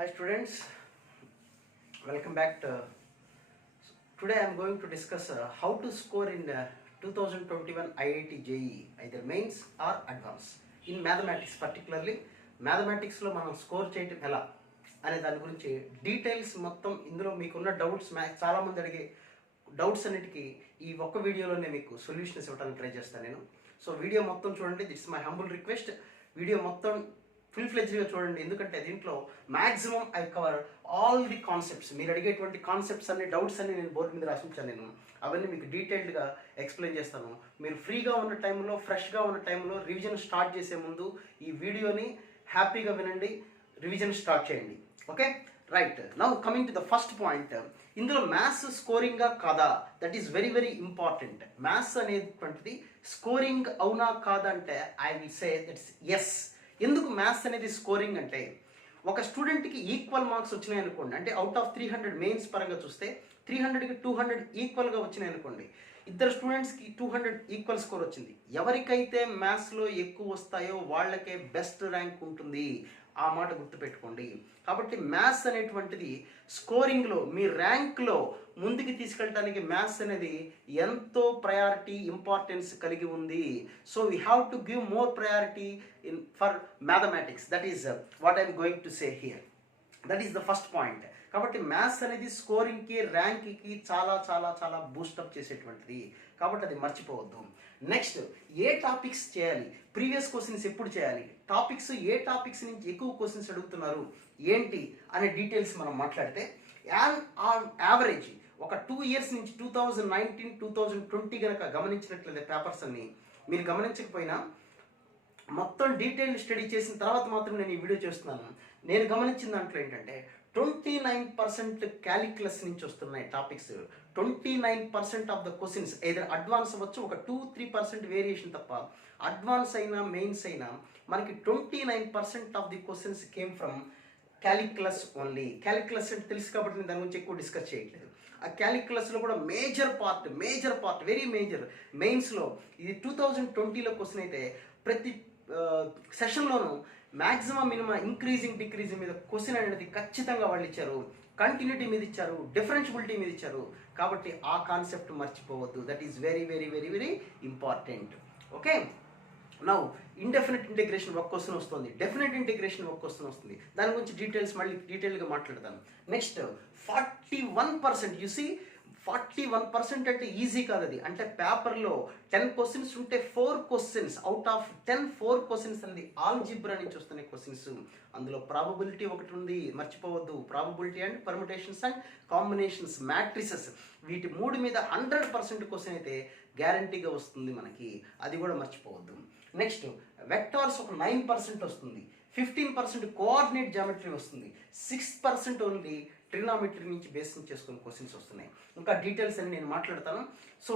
Hi students, welcome back to today I am going to discuss how to score in 2021 IIT JEE either mains or advance in mathematics, particularly mathematics లో మనం score చేయటం ఎలా అనే దాని గురించి details మొత్తం ఇందులో మీకున్న డౌట్స్ చాలా మంది అడిగే డౌట్స్ అన్నిటికీ ఈ ఒక్క వీడియోలోనే మీకు సొల్యూషన్స్ ఇవ్వడానికి ట్రై చేస్తాను నేను. సో వీడియో మొత్తం చూడండి, that's my humble request. Video మొత్తం ఫుల్ ఫ్లెజ్డ్గా చూడండి, ఎందుకంటే దీంట్లో maximum I cover all the concepts. మీరు అడిగేటువంటి కాన్సెప్ట్స్ అన్ని డౌట్స్ అన్ని నేను బోర్డు మీద రాసించాను. నేను అవన్నీ మీకు డీటెయిల్డ్గా ఎక్స్ప్లెయిన్ చేస్తాను. మీరు ఫ్రీగా ఉన్న టైంలో, ఫ్రెష్గా ఉన్న టైంలో రివిజన్ స్టార్ట్ చేసే ముందు ఈ వీడియోని హ్యాపీగా వినండి, రివిజన్ స్టార్ట్ చేయండి. Okay right, now coming to the first point. ఇందులో మ్యాథ్స్ స్కోరింగా కాదా, that is very very important. Maths అనేటువంటిది స్కోరింగ్ అవునా కాదా అంటే I will say that's yes. ఎందుకు మ్యాథ్స్ అనేది స్కోరింగ్ అంటే, ఒక స్టూడెంట్కి ఈక్వల్ మార్క్స్ వచ్చినాయి అనుకోండి, అంటే అవుట్ ఆఫ్ 300 మెయిన్స్ పరంగా చూస్తే 300కి 200 ఈక్వల్గా వచ్చినాయి అనుకోండి, ఇద్దరు స్టూడెంట్స్కి 200 ఈక్వల్ స్కోర్ వచ్చింది. ఎవరికైతే మ్యాథ్స్లో ఎక్కువ వస్తాయో వాళ్ళకే బెస్ట్ ర్యాంక్ ఉంటుంది, ఆ మాట గుర్తుపెట్టుకోండి. కాబట్టి మ్యాథ్స్ అనేటువంటిది స్కోరింగ్లో, మీ ర్యాంక్లో ముందుకు తీసుకెళ్ళడానికి మ్యాథ్స్ అనేది ఎంతో ప్రయారిటీ, ఇంపార్టెన్స్ కలిగి ఉంది. So we have to give more priority for mathematics. That is what I'm going to say here. That is the first point. కాబట్టి మ్యాథ్స్ అనేది స్కోరింగ్కి, ర్యాంక్కి చాలా చాలా చాలా బూస్టప్ చేసేటువంటిది, కాబట్టి అది మర్చిపోవద్దు. నెక్స్ట్, ఏ టాపిక్స్ చేయాలి, ప్రీవియస్ క్వశ్చన్స్ ఎప్పుడు చేయాలి, టాపిక్స్ ఏ టాపిక్స్ నుంచి ఎక్కువ క్వశ్చన్స్ అడుగుతున్నారు ఏంటి అనే డీటెయిల్స్ మనం మాట్లాడితే, ఆన్ యావరేజ్ ఒక 2 ఇయర్స్ నుంచి 2019, 2020 కనుక గమనించినట్లయితే పేపర్స్ అన్ని మీరు గమనించకపోయినా మొత్తం డీటెయిల్ స్టడీ చేసిన తర్వాత మాత్రం నేను ఈ వీడియో చేస్తున్నాను. నేను గమనించిన దాంట్లో ఏంటంటే 29% క్యాలిక్యులస్ నుంచి వస్తున్నాయి టాపిక్స్. 29% ఆఫ్ ద క్వశ్చన్స్ ఏదైనా అడ్వాన్స్ అవ్వచ్చు, ఒక 2-3% వేరియేషన్ తప్ప అడ్వాన్స్ అయినా మెయిన్స్ అయినా మనకి 29% of the questions came from calculus only. Calculus అంటే తెలుసు కాబట్టి నేను దాని గురించి ఎక్కువ డిస్కస్ చేయట్లేదు. ఆ క్యాలిక్యులస్లో కూడా మేజర్ పార్ట్ వెరీ మేజర్ మెయిన్స్లో ఇది 2020లో క్వశ్చన్ అయితే ప్రతి సెషన్లోనూ మ్యాక్సిమం మినిమం ఇంక్రీజింగ్ డిక్రీజింగ్ మీద క్వశ్చన్ అనేది ఖచ్చితంగా వాళ్ళు ఇచ్చారు. కంటిన్యూటీ మీద ఇచ్చారు, డిఫరెన్షియబిలిటీ మీద ఇచ్చారు. కాబట్టి ఆ కాన్సెప్ట్ మర్చిపోవద్దు. That is very very very very important. Okay, now indefinite integration ఒక క్వశ్చన్ వస్తుంది, డెఫినెట్ ఇంటిగ్రేషన్ ఒక క్వశ్చన్ వస్తుంది. దాని గురించి డీటెయిల్స్ మళ్ళీ డీటెయిల్గా మాట్లాడతాను. నెక్స్ట్ 41%. యు సీ 41% అంటే ఈజీ కాదు అది. అంటే పేపర్లో 10 క్వశ్చన్స్ ఉంటే 4 క్వశ్చన్స్ అవుట్ ఆఫ్ 10 4 క్వశ్చన్స్ అనేది ఆల్జిబ్రా నుంచి వస్తున్నాయి క్వశ్చన్స్. అందులో ప్రాబబిలిటీ ఒకటి ఉంది, మర్చిపోవద్దు. Probability and permutations and combinations, matrices, వీటి 3 మీద 100% క్వశ్చన్ అయితే గ్యారంటీగా వస్తుంది మనకి, అది కూడా మర్చిపోవద్దు. నెక్స్ట్ వెక్టార్స్ ఒక 9% వస్తుంది, 15% కోఆర్డినేట్ జామెట్రీ వస్తుంది, 6% ఓన్లీ ట్రిగ్నామెట్రీ నుంచి బేస్ చేసుకుని క్వశ్చన్స్ వస్తున్నాయి. ఇంకా డీటెయిల్స్ అని నేను మాట్లాడతాను. సో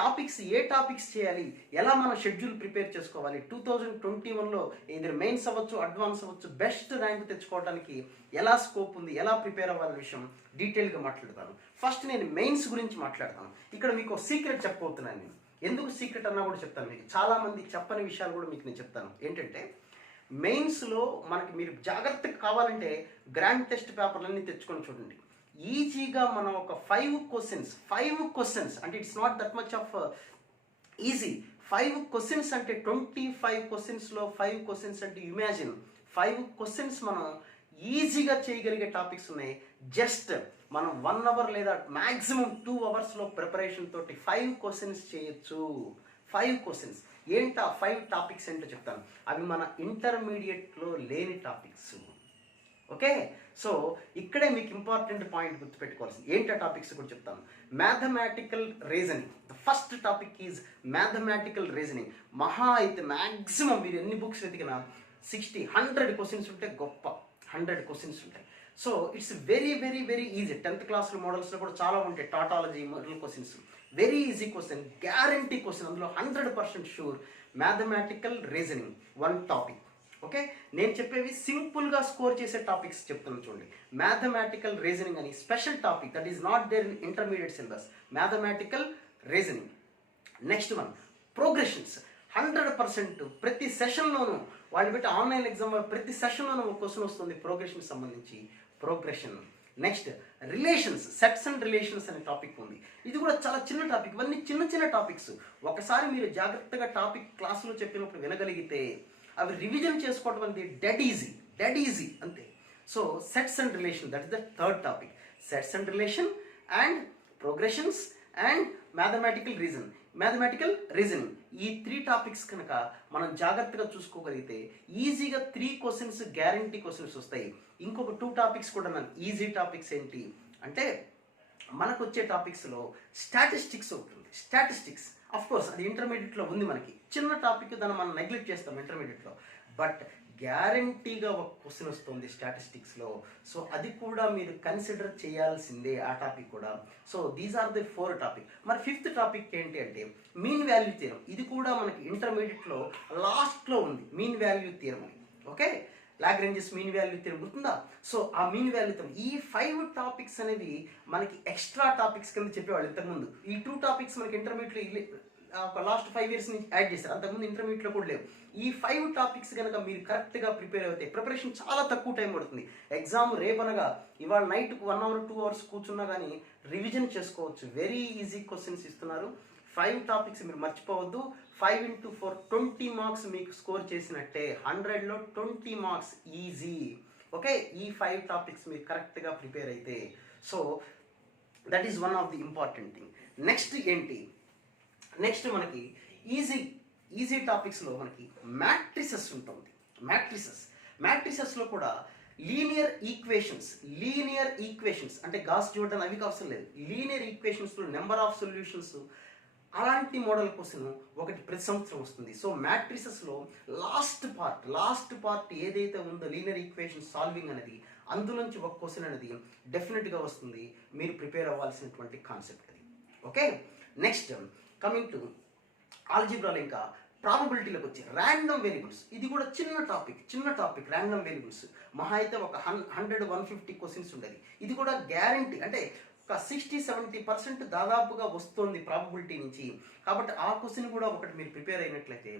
టాపిక్స్, ఏ టాపిక్స్ చేయాలి, ఎలా మనం షెడ్యూల్ ప్రిపేర్ చేసుకోవాలి, 2021లో ఇద్దరు మెయిన్స్ అవ్వచ్చు, అడ్వాన్స్ అవ్వచ్చు, బెస్ట్ ర్యాంక్ తెచ్చుకోవడానికి ఎలా స్కోప్ ఉంది, ఎలా ప్రిపేర్ అవ్వాలనే విషయం డీటెయిల్గా మాట్లాడతాను. ఫస్ట్ నేను మెయిన్స్ గురించి మాట్లాడతాను. ఇక్కడ మీకు సీక్రెట్ చెప్పబోతున్నాను నేను. ఎందుకు సీక్రెట్ అన్నా కూడా చెప్తాను మీకు. చాలామంది చెప్పని విషయాలు కూడా మీకు నేను చెప్తాను. ఏంటంటే మెయిన్స్లో మనకి మీరు జాగ్రత్తగా కావాలంటే గ్రాండ్ టెస్ట్ పేపర్లన్నీ తెచ్చుకొని చూడండి. ఈజీగా మనం ఒక 5 క్వశ్చన్స్ అంటే it's not that much off easy. 5 questions అంటే 25 క్వశ్చన్స్లో 5 క్వశ్చన్స్ అంటే ఇమాజిన్ 5 క్వశ్చన్స్ మనం ఈజీగా చేయగలిగే టాపిక్స్ ఉన్నాయి. జస్ట్ మనం 1 అవర్ లేదా మ్యాక్సిమం 2 అవర్స్లో ప్రిపరేషన్ తోటి 5 క్వశ్చన్స్ చేయొచ్చు. 5 క్వశ్చన్స్ ఏంటా 5 టాపిక్స్ ఏంటో చెప్తాను. అవి మన ఇంటర్మీడియట్లో లేని టాపిక్స్. ఓకే, సో ఇక్కడే మీకు ఇంపార్టెంట్ పాయింట్ గుర్తుపెట్టుకోవాల్సింది ఏంటా టాపిక్స్ కూడా చెప్తాను. Mathematical reasoning, the first topic is mathematical reasoning. మహా అయితే మ్యాక్సిమం మీరు ఎన్ని బుక్స్ వెతికినా 60-100 క్వశ్చన్స్ ఉంటే గొప్ప, 100 క్వశ్చన్స్ ఉంటాయి. So it's very very very easy. 10th class మోడల్స్లో కూడా చాలా ఉంటాయి, tautology model questions. Very easy question, guarantee question, అందులో 100% sure. Mathematical reasoning 1 topic. Okay, నేను చెప్పేవి సింపుల్గా స్కోర్ చేసే టాపిక్స్ చెప్తున్నాను చూడండి. మ్యాథమెటికల్ రీజనింగ్ అని special topic, that is not there in intermediate syllabus. Mathematical reasoning. Next one progressions. 100% ప్రతి సెషన్లోనూ వాళ్ళు పెట్టి ఆన్లైన్ ఎగ్జామ్ ప్రతి సెషన్లోనూ ఒక క్వశ్చన్ వస్తుంది ప్రోగ్రెషన్కి సంబంధించి. Progression. Next relations, sets and relations అనే టాపిక్ ఉంది. ఇది కూడా చాలా చిన్న టాపిక్. ఇవన్నీ చిన్న చిన్న టాపిక్స్. ఒకసారి మీరు జాగ్రత్తగా టాపిక్ క్లాసులో చెప్పినప్పుడు వినగలిగితే అవి రివిజన్ చేసుకోవడం అనేది డెడ్ ఈజీ అంతే. So sets and relation, that is the third topic. Sets and relation and progressions and mathematical reasoning. ఈ 3 టాపిక్స్ కనుక మనం జాగ్రత్తగా చూసుకోగలిగితే ఈజీగా 3 క్వశ్చన్స్ గ్యారంటీ క్వశ్చన్స్ వస్తాయి. ఇంకొక 2 టాపిక్స్ కూడా ఈజీ టాపిక్స్ ఏంటి అంటే మనకు వచ్చే టాపిక్స్లో స్టాటిస్టిక్స్ ఉంటుంది. స్టాటిస్టిక్స్ అఫ్ కోర్స్ అది ఇంటర్మీడియట్లో ఉంది మనకి. చిన్న టాపిక్, దాన్ని మనం నెగ్లెక్ట్ చేస్తాం ఇంటర్మీడియట్లో. బట్ గ్యారంటీగా ఒక క్వశ్చన్ వస్తుంది స్టాటిస్టిక్స్లో. సో అది కూడా మీరు కన్సిడర్ చేయాల్సిందే, ఆ టాపిక్ కూడా. So these are the 4 topic. మరి 5th టాపిక్ ఏంటి అంటే మీన్ వాల్యూ థియరం. ఇది కూడా మనకి ఇంటర్మీడియట్లో లాస్ట్లో ఉంది, mean value theorem. Okay, Lagrange's mean value theorem గుర్తుందా? సో ఆ మీన్ వాల్యూ థియరం, ఈ 5 టాపిక్స్ అనేవి మనకి ఎక్స్ట్రా టాపిక్స్ కింద చెప్పేవాళ్ళు ఇంతకుముందు. ఈ 2 టాపిక్స్ మనకి ఇంటర్మీడియట్లో ఒక లాస్ట్ 5 years నుంచి యాడ్ చేశారు, అంతకుముందు ఇంటర్మీడియట్లో కూడా లేవు. ఈ 5 టాపిక్స్ కనుక మీరు కరెక్ట్గా ప్రిపేర్ అవుతాయి, ప్రిపరేషన్ చాలా తక్కువ టైం పడుతుంది. ఎగ్జామ్ రేపనగా ఇవాళ నైట్కు 1 hour 2 hours కూర్చున్నా కానీ రివిజన్ చేసుకోవచ్చు. వెరీ ఈజీ క్వశ్చన్స్ ఇస్తున్నారు. 5 టాపిక్స్ మీరు మర్చిపోవద్దు. 5 into 4 20 మార్క్స్ మీకు స్కోర్ చేసినట్టే. 100లో 20 మార్క్స్ ఈజీ. ఓకే, ఈ 5 టాపిక్స్ మీరు కరెక్ట్గా ప్రిపేర్ అయితే so that is one of the important thing. Next ఏంటి? నెక్స్ట్ మనకి ఈజీ టాపిక్స్లో మనకి మ్యాట్రిసెస్ ఉంటుంది. మ్యాట్రిసెస్లో కూడా లీనియర్ ఈక్వేషన్స్ అంటే గాస్ జోర్డన్ అవి అవసరం లేదు. లీనియర్ ఈక్వేషన్స్లో నెంబర్ ఆఫ్ సొల్యూషన్స్ అలాంటి మోడల్ క్వశ్చన్ ఒకటి ప్రతి సంవత్సరం వస్తుంది. సో మ్యాట్రిసెస్లో లాస్ట్ పార్ట్ ఏదైతే ఉందో లీనియర్ ఈక్వేషన్ సాల్వింగ్ అనేది, అందులోంచి ఒక క్వశ్చన్ అనేది డెఫినెట్గా వస్తుంది. మీరు ప్రిపేర్ అవ్వాల్సినటువంటి కాన్సెప్ట్ అది. ఓకే, నెక్స్ట్ కమింగ్ టు ఆల్జీబ్రాలో ఇంకా ప్రాబబిలిటీలోకి వచ్చి ర్యాండమ్ వేరియబుల్స్. ఇది కూడా చిన్న టాపిక్. ర్యాండమ్ వేరియబుల్స్ మహా అయితే ఒక 100-150 క్వశ్చన్స్ ఉండేది. ఇది కూడా గ్యారంటీ అంటే ఒక 60-70% దాదాపుగా వస్తుంది ప్రాబబిలిటీ నుంచి. కాబట్టి ఆ క్వశ్చన్ కూడా ఒకటి మీరు ప్రిపేర్ అయినట్లయితే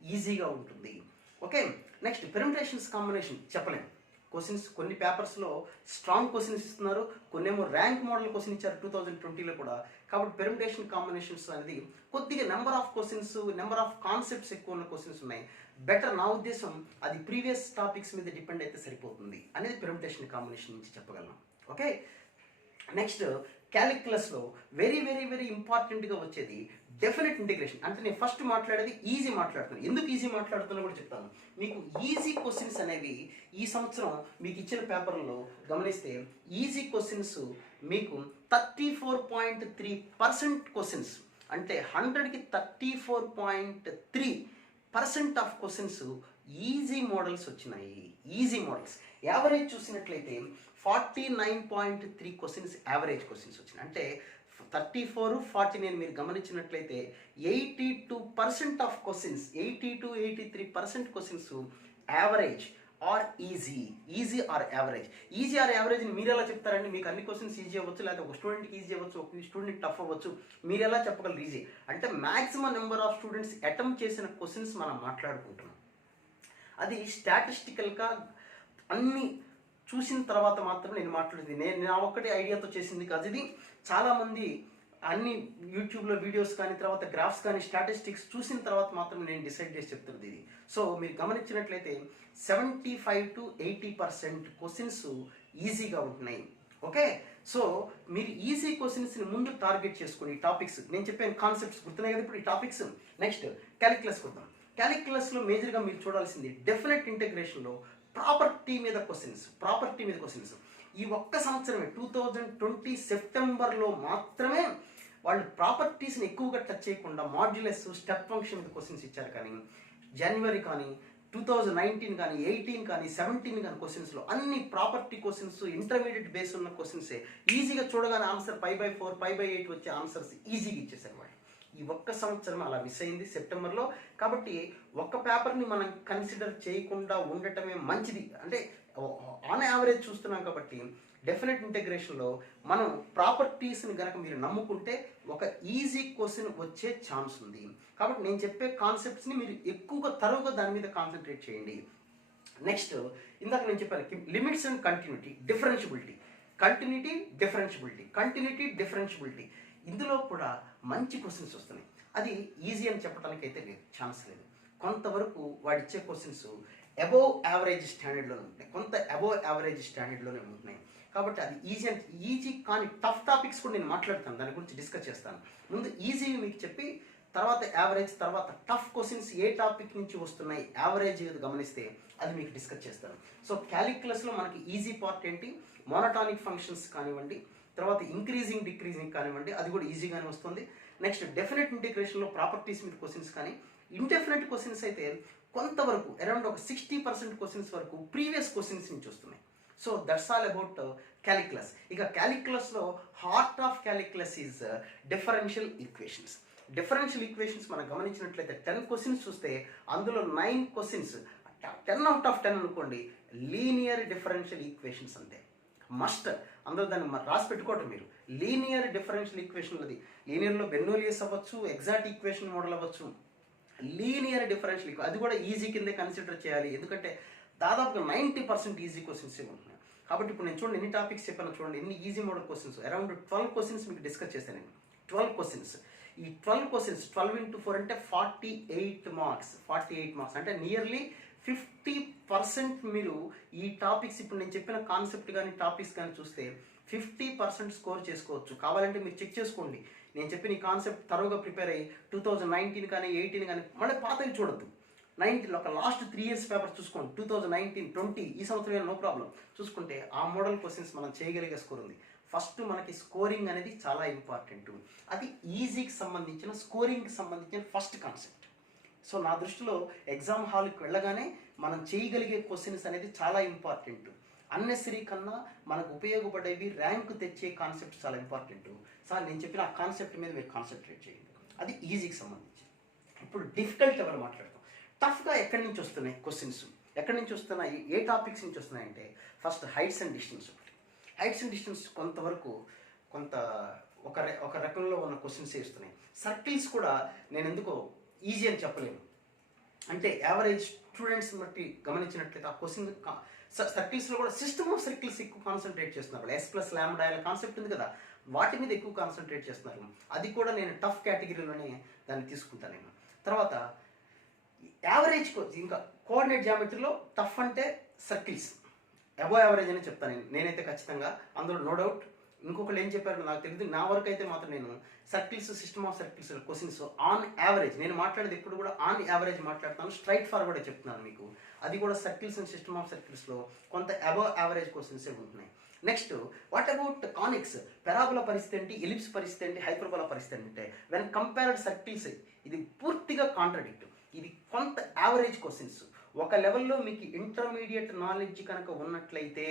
ఈజీగా ఉంటుంది. ఓకే, నెక్స్ట్ పెర్ముటేషన్స్ కాంబినేషన్ చెప్పలేము. క్వశ్చన్స్ కొన్ని పేపర్స్లో స్ట్రాంగ్ క్వశ్చన్స్ ఇస్తున్నారు, కొన్నేమో ర్యాంక్ మోడల్ క్వశ్చన్ ఇచ్చారు 2020లో కూడా. కాబట్టి పెర్ముటేషన్ కాంబినేషన్స్ అనేది కొద్దిగా number of questions, number of concepts ఎక్కువ ఉన్న క్వశ్చన్స్ ఉన్నాయి. బెటర్ నా ఉద్దేశం అది ప్రీవియస్ టాపిక్స్ మీద డిపెండ్ అయితే సరిపోతుంది అనేది పెర్ముటేషన్ కాంబినేషన్ నుంచి చెప్పగలను. ఓకే, నెక్స్ట్ క్యాలిక్యులస్లో వెరీ ఇంపార్టెంట్గా వచ్చేది డెఫినెట్ ఇంటిగ్రేషన్. అంటే నేను ఫస్ట్ మాట్లాడేది ఈజీ మాట్లాడుతున్నాను. ఎందుకు ఈజీ మాట్లాడుతున్నా కూడా చెప్తాను. మీకు ఈజీ క్వశ్చన్స్ అనేవి ఈ సంవత్సరం మీకు ఇచ్చిన పేపర్లో గమనిస్తే ఈజీ క్వశ్చన్స్ మీకు 34.3% క్వశ్చన్స్, అంటే 100కి 34.3% ఆఫ్ క్వశ్చన్స్ ఈజీ మోడల్స్ వచ్చినాయి. ఈజీ మోడల్స్ యావరేజ్ చూసినట్లయితే 49.3 క్వశ్చన్స్ యావరేజ్ క్వశ్చన్స్ వచ్చినాయి. అంటే 34-49 మీరు గమనించినట్లయితే 82% of questions, 82-83% questions average or easy or average మీరు ఎలా చెప్తారండి? మీకు అన్ని క్వశ్చన్స్ ఈజీ అవ్వచ్చు, లేకపోతే ఒక స్టూడెంట్కి ఈజీ అవ్వచ్చు, ఒక స్టూడెంట్ టఫ్ అవ్వచ్చు. మీరు ఎలా చెప్పగలరు ఈజీ అంటే? Maximum number of students attempt చేసిన క్వశ్చన్స్ మనం మాట్లాడుకుంటున్నాం. అది స్టాటిస్టికల్గా అన్ని చూసిన తర్వాత మాత్రం నేను మాట్లాడింది. నేను నా ఒక్కటి ఐడియాతో చేసింది కాదు ఇది. చాలామంది అన్ని యూట్యూబ్లో వీడియోస్ కానీ, తర్వాత గ్రాఫ్స్ కానీ, స్టాటిస్టిక్స్ చూసిన తర్వాత మాత్రం నేను డిసైడ్ చేసి చెప్తున్నది ఇది. సో మీరు గమనించినట్లయితే 75-80% క్వశ్చన్స్ ఈజీగా ఉంటున్నాయి. ఓకే, సో మీరు ఈజీ క్వశ్చన్స్ని ముందు టార్గెట్ చేసుకుని ఈ టాపిక్స్ నేను చెప్పాను కాన్సెప్ట్స్ గుర్తున్నాయి కదా ఇప్పుడు ఈ టాపిక్స్. నెక్స్ట్ క్యాలిక్యులస్ కొద్దాం. క్యాలిక్యులస్లో మేజర్గా మీరు చూడాల్సింది డెఫినెట్ ఇంటిగ్రేషన్లో ప్రాపర్టీ మీద క్వశ్చన్స్. ఈ ఒక్క సంవత్సరమే 2020 సెప్టెంబర్లో మాత్రమే వాళ్ళు ప్రాపర్టీస్ని ఎక్కువగా టచ్ చేయకుండా మాడ్యులస్, స్టెప్ ఫంక్షన్ క్వశ్చన్స్ ఇచ్చారు. కానీ జనవరి కానీ 2019 కానీ 18 కానీ 17 కానీ క్వశ్చన్స్లో అన్ని ప్రాపర్టీ క్వశ్చన్స్, ఇంటర్మీడియట్ బేస్ ఉన్న క్వశ్చన్సే. ఈజీగా చూడగానే ఆన్సర్ 5/4, 5/8 వచ్చే ఆన్సర్స్ ఈజీగా ఇచ్చేసారు వాళ్ళు. ఈ ఒక్క సంవత్సరం అలా మిస్ అయింది సెప్టెంబర్లో. కాబట్టి ఒక్క పేపర్ని మనం కన్సిడర్ చేయకుండా ఉండటమే మంచిది. అంటే ఆన్ యావరేజ్ చూస్తున్నాం కాబట్టి డెఫినెట్ ఇంటిగ్రేషన్లో మనం ప్రాపర్టీస్ని కనుక మీరు నమ్ముకుంటే ఒక ఈజీ క్వశ్చన్ వచ్చే ఛాన్స్ ఉంది. కాబట్టి నేను చెప్పే కాన్సెప్ట్స్ని మీరు ఎక్కువగా తరువుగా దాని మీద కాన్సన్ట్రేట్ చేయండి. నెక్స్ట్ ఇందాక నేను చెప్పాను limits and continuity, differentiability, continuity, ఇందులో కూడా మంచి క్వశ్చన్స్ వస్తున్నాయి. అది ఈజీ అని చెప్పడానికి అయితే లేదు, ఛాన్స్ లేదు. కొంతవరకు వాడిచ్చే క్వశ్చన్స్ అబోవ్ యావరేజ్ స్టాండర్డ్లోనే ఉంటున్నాయి, కొంత అబోవ్ యావరేజ్ స్టాండర్డ్లోనే ఉంటున్నాయి. కాబట్టి అది ఈజీ కానీ టఫ్ టాపిక్స్ కూడా నేను మాట్లాడతాను, దాని గురించి డిస్కస్ చేస్తాను. ముందు ఈజీ మీకు చెప్పి తర్వాత యావరేజ్, తర్వాత టఫ్ క్వశ్చన్స్ ఏ టాపిక్ నుంచి వస్తున్నాయి యావరేజ్ గమనిస్తే అది మీకు డిస్కస్ చేస్తాను. సో క్యాలిక్యులస్లో మనకి ఈజీ పార్ట్ ఏంటి, మోనోటానిక్ ఫంక్షన్స్ కానివ్వండి, తర్వాత ఇంక్రీజింగ్ డిక్రీజింగ్ కానివ్వండి, అది కూడా ఈజీగానే వస్తుంది. నెక్స్ట్ డెఫినెట్ ఇంటిగ్రేషన్లో ప్రాపర్టీస్ మీద క్వశ్చన్స్ కానీ, ఇండెఫినెట్ క్వశ్చన్స్ అయితే కొంతవరకు అరౌండ్ ఒక 60% క్వశ్చన్స్ వరకు ప్రీవియస్ క్వశ్చన్స్ నుంచి వస్తున్నాయి. So that's all about calculus. ఇక క్యాలిక్యులస్లో heart of calculus is differential equations. Differential equations మనం గమనించినట్లయితే 10 క్వశ్చన్స్ చూస్తే అందులో 9 క్వశ్చన్స్ 10 out of 10 అనుకోండి లీనియర్ డిఫరెన్షియల్ ఈక్వేషన్స్ అంతే. మస్ట్ అందరూ దాన్ని రాసి పెట్టుకోవటం మీరు. లీనియర్ డిఫరెన్షియల్ ఈక్వేషన్, అది లీనియర్లో బెర్నోలియస్ అవ్వచ్చు, ఎగ్జాక్ట్ ఈక్వేషన్ మోడల్ అవ్వచ్చు, లీనియర్ డిఫరెన్షియల్ అది కూడా ఈజీ కిందే కన్సిడర్ చేయాలి. ఎందుకంటే దాదాపుగా 90% ఈజీ క్వశ్చన్సే ఉంటున్నాయి. కాబట్టి ఇప్పుడు నేను చూడండి ఎన్ని టాపిక్స్ చెప్పాను, చూడండి ఎన్ని easy model questions, around 12 questions మీకు డిస్కస్ చేశాను నేను. 12 క్వశ్చన్స్. ఈ 12 క్వశ్చన్స్ 12 into 4 అంటే 48 మార్క్స్. అంటే నియర్లీ 50% మీరు ఈ టాపిక్స్ ఇప్పుడు నేను చెప్పిన కాన్సెప్ట్ కానీ టాపిక్స్ కానీ చూస్తే 50% స్కోర్ చేసుకోవచ్చు. కావాలంటే మీరు చెక్ చేసుకోండి. నేను చెప్పిన ఈ కాన్సెప్ట్ తరువుగా ప్రిపేర్ అయ్యి 2019 కానీ 18 కానీ మళ్ళీ పాతవి చూడొద్దు. 19 ఒక లాస్ట్ 3 years పేపర్ చూసుకోండి, 2019, 20 ఈ సంవత్సరం నో ప్రాబ్లం చూసుకుంటే ఆ మోడల్ క్వశ్చన్స్ మనం చేయగలిగే స్కోర్ ఉంది. ఫస్ట్ మనకి స్కోరింగ్ అనేది చాలా ఇంపార్టెంట్. అది ఈజీకి సంబంధించిన స్కోరింగ్కి సంబంధించిన ఫస్ట్ కాన్సెప్ట్. సో నా దృష్టిలో ఎగ్జామ్ హాల్కి వెళ్ళగానే మనం చేయగలిగే క్వశ్చన్స్ అనేది చాలా ఇంపార్టెంట్. అన్నెసరీ కన్నా మనకు ఉపయోగపడేవి, ర్యాంక్ తెచ్చే కాన్సెప్ట్ చాలా ఇంపార్టెంట్. సార్ నేను చెప్పిన ఆ కాన్సెప్ట్ మీద మీరు కాన్సన్ట్రేట్ చేయండి, అది ఈజీకి సంబంధించి. ఇప్పుడు డిఫికల్ట్ లెవెల్ మాట్లాడతాం. టఫ్గా ఎక్కడి నుంచి వస్తున్నాయి క్వశ్చన్స్, ఎక్కడి నుంచి వస్తున్నాయి, ఏ టాపిక్స్ నుంచి వస్తున్నాయంటే first heights and distance. Heights and distance కొంతవరకు ఒక రకంలో ఉన్న క్వశ్చన్స్ వస్తున్నాయి. సర్కిల్స్ కూడా నేను ఎందుకో ఈజీ అని చెప్పలేను, అంటే యావరేజ్ స్టూడెంట్స్ బట్టి గమనించినట్లయితే ఆ క్వశ్చన్ సర్కిల్స్లో కూడా సిస్టమ్ ఆఫ్ సర్కిల్స్ ఎక్కువ కాన్సన్ట్రేట్ చేస్తున్నారు. S+λ కాన్సెప్ట్ ఉంది కదా, వాటి మీద ఎక్కువ కాన్సన్ట్రేట్ చేస్తున్నారు. అది కూడా నేను టఫ్ కేటగిరీలోనే దాన్ని తీసుకుంటాను నేను. తర్వాత యావరేజ్ ఇంకా కోఆర్డినేట్ జామెట్రీలో టఫ్ అంటే సర్కిల్స్, అబోవ్ యావరేజ్ అని చెప్తాను నేనైతే ఖచ్చితంగా, అందులో నో డౌట్. ఇంకొకళ్ళు ఏం చెప్పారు నాకు తెలియదు, నా వరకు అయితే మాత్రం నేను circles, system of circles questions on average, నేను మాట్లాడేది ఎప్పుడు కూడా ఆన్ యావరేజ్ మాట్లాడతాను, స్ట్రైట్ ఫార్వర్డే చెప్తున్నాను మీకు. అది కూడా సర్కిల్స్ అండ్ సిస్టమ్ ఆఫ్ సర్కిల్స్లో కొంత అబోవ్ యావరేజ్ క్వశ్చన్సే ఉంటున్నాయి. నెక్స్ట్ వాట్ అబౌట్ కానిక్స్, పెరాబోలా పరిస్థితి ఏంటి, ఎలిప్స్ పరిస్థితి ఏంటి, హైపర్బోలా పరిస్థితి అంటే వెన్ కంపేర్డ్ సర్కిల్స్ ఇది పూర్తిగా కాంట్రడిక్ట్. ఇది కొంత యావరేజ్ క్వశ్చన్స్. ఒక లెవెల్లో మీకు ఇంటర్మీడియట్ నాలెడ్జ్ కనుక ఉన్నట్లయితే